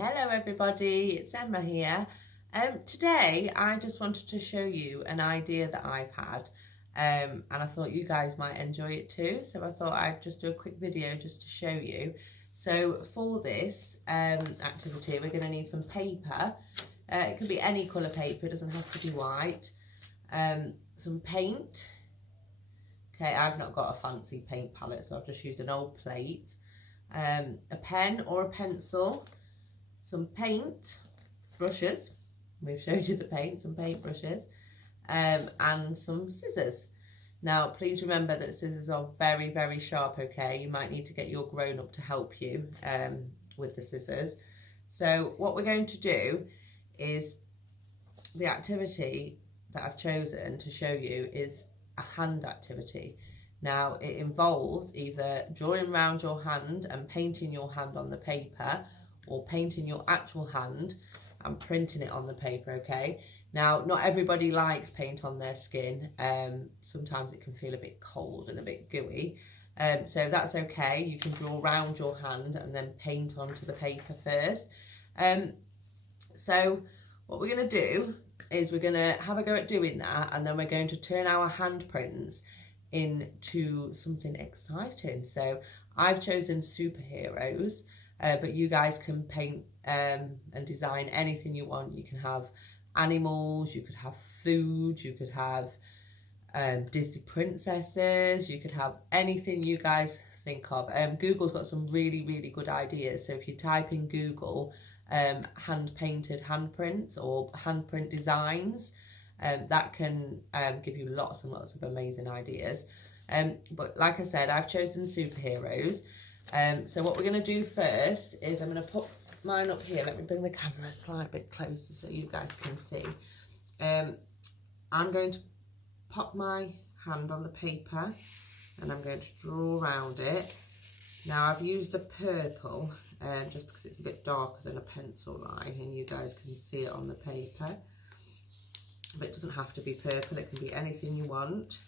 Hello everybody, it's Emma here. Today I just wanted to show you an idea that I've had and I thought you guys might enjoy it too, so I thought I'd just do a quick video just to show you. So for this activity we're going to need some paper. It can be any colour paper, it doesn't have to be white. Some paint. Okay, I've not got a fancy paint palette, so I've just used an old plate. A pen or a pencil, some paint brushes, we've showed you the paint, some paint brushes, and some scissors. Now please remember that scissors are very, very sharp, okay? You might need to get your grown-up to help you with the scissors. So what we're going to do is, the activity that I've chosen to show you is a hand activity. Now it involves either drawing around your hand and painting your hand on the paper, or painting your actual hand and printing it on the paper, okay? Now, not everybody likes paint on their skin. Sometimes it can feel a bit cold and a bit gooey. So that's okay. You can draw around your hand and then paint onto the paper first. So what we're going to do is we're going to have a go at doing that, and then we're going to turn our handprints into something exciting. So I've chosen superheroes. But you guys can paint and design anything you want. You can have animals, you could have food, you could have Disney princesses, you could have anything you guys think of. Google's got some really, really good ideas. So if you type in Google hand-painted handprints or handprint designs, that can give you lots and lots of amazing ideas. But like I said, I've chosen superheroes. So what we're going to do first is I'm going to put mine up here. Let me bring the camera a slight bit closer so you guys can see. I'm going to pop my hand on the paper and I'm going to draw around it. Now I've used a purple just because it's a bit darker than a pencil line and you guys can see it on the paper. But it doesn't have to be purple, it can be anything you want.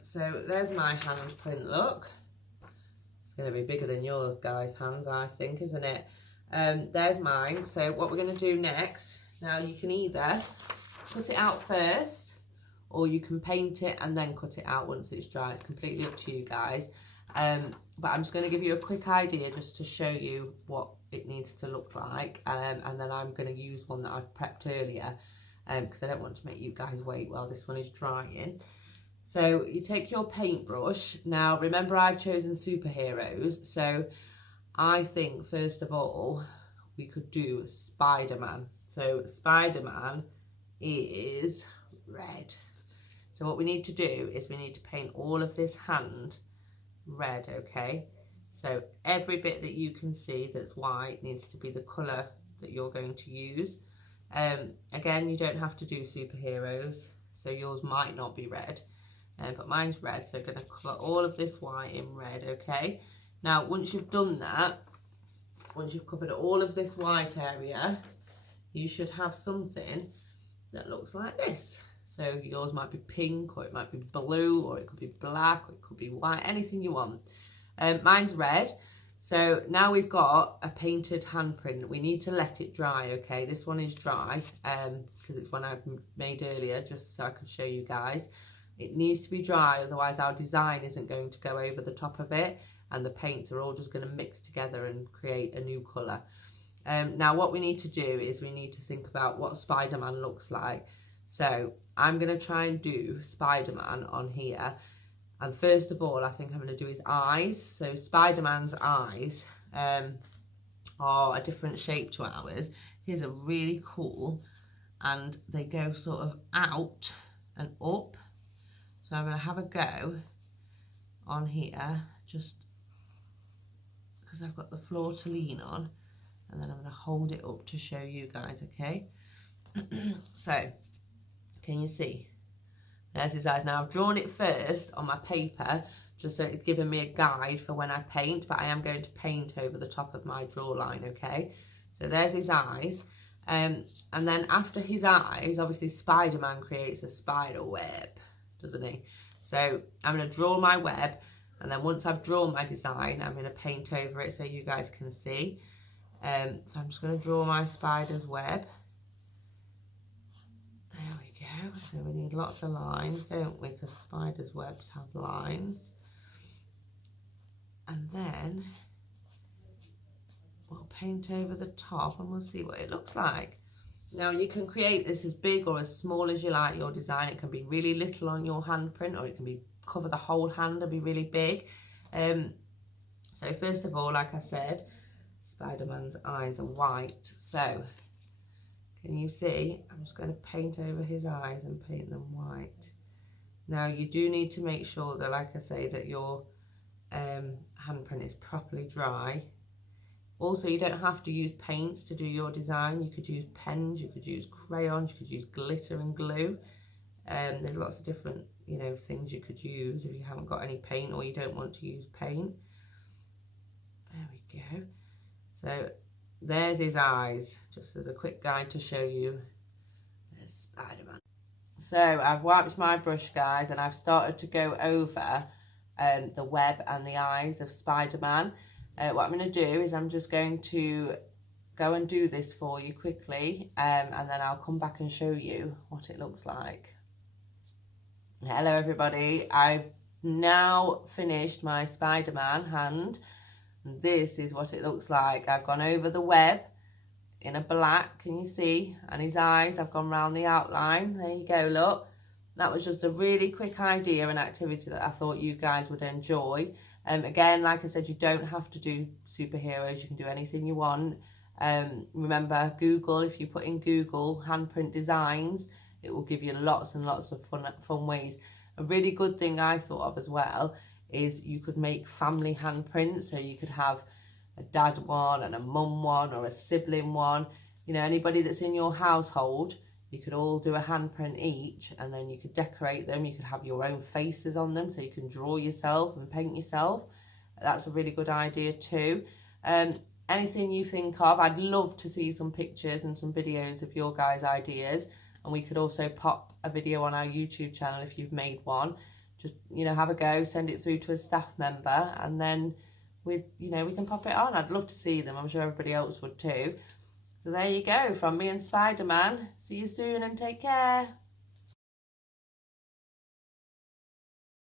So there's my handprint look. Going to be bigger than your guys' hands, I think, isn't it? There's mine. So what we're going to do next, now you can either cut it out first or you can paint it and then cut it out once it's dry. It's completely up to you guys. But I'm just going to give you a quick idea just to show you what it needs to look like, and then I'm going to use one that I've prepped earlier because I don't want to make you guys wait while this one is drying. So you take your paintbrush. Now remember, I've chosen superheroes, so I think first of all we could do Spider-Man. So Spider-Man is red. So what we need to do is we need to paint all of this hand red, okay? So every bit that you can see that's white needs to be the colour that you're going to use. Again, you don't have to do superheroes, so yours might not be red. But mine's red, so I'm going to cover all of this white in red, okay? Now, once you've done that, once you've covered all of this white area, you should have something that looks like this. So yours might be pink, or it might be blue, or it could be black, or it could be white, anything you want. Mine's red. So now we've got a painted handprint. We need to let it dry, okay? This one is dry because it's one I've made earlier, just so I could show you guys. It needs to be dry, otherwise our design isn't going to go over the top of it and the paints are all just going to mix together and create a new colour. Now what we need to do is we need to think about what Spider-Man looks like. So I'm going to try and do Spider-Man on here. And first of all, I think I'm going to do his eyes. So Spider-Man's eyes are a different shape to ours. His are really cool and they go sort of out and up. So I'm going to have a go on here, just because I've got the floor to lean on, and then I'm going to hold it up to show you guys, okay? So, can you see? There's his eyes. Now I've drawn it first on my paper, just so it's giving me a guide for when I paint, but I am going to paint over the top of my draw line, okay? So there's his eyes. And then after his eyes, obviously Spider-Man creates a spider web, doesn't he? So I'm going to draw my web, and then once I've drawn my design, I'm going to paint over it so you guys can see. So I'm just going to draw my spider's web. There we go. So we need lots of lines, don't we? Because spiders' webs have lines. And then we'll paint over the top and we'll see what it looks like. Now you can create this as big or as small as you like your design. It can be really little on your handprint, or it can be cover the whole hand and be really big. So first of all, like I said, Spider-Man's eyes are white. So can you see? I'm just going to paint over his eyes and paint them white. Now you do need to make sure that, like I say, that your handprint is properly dry. Also, you don't have to use paints to do your design. You could use pens, you could use crayons, you could use glitter and glue. There's lots of different, you know, things you could use if you haven't got any paint or you don't want to use paint. There we go. So there's his eyes, just as a quick guide to show you. There's Spider-Man. So I've wiped my brush, guys, and I've started to go over the web and the eyes of Spider-Man. What I'm going to do is I'm just going to go and do this for you quickly, and then I'll come back and show you what it looks like. Hello everybody, I've now finished my Spider-Man hand. This is what it looks like. I've gone over the web in a black, can you see? And his eyes, I've gone round the outline. There you go, look. That was just a really quick idea and activity that I thought you guys would enjoy. Again, like I said, you don't have to do superheroes. You can do anything you want. Remember, Google, if you put in Google handprint designs, it will give you lots and lots of fun ways. A really good thing I thought of as well is you could make family handprints. So you could have a dad one and a mum one or a sibling one. You know, anybody that's in your household, you could all do a handprint each, and then you could decorate them. You could have your own faces on them, so you can draw yourself and paint yourself. That's a really good idea too. Anything you think of, I'd love to see some pictures and some videos of your guys' ideas. And we could also pop a video on our YouTube channel if you've made one. Just, you know, have a go, send it through to a staff member, and then we can pop it on. I'd love to see them. I'm sure everybody else would too. So there you go, from me and Spider-Man. See you soon and take care.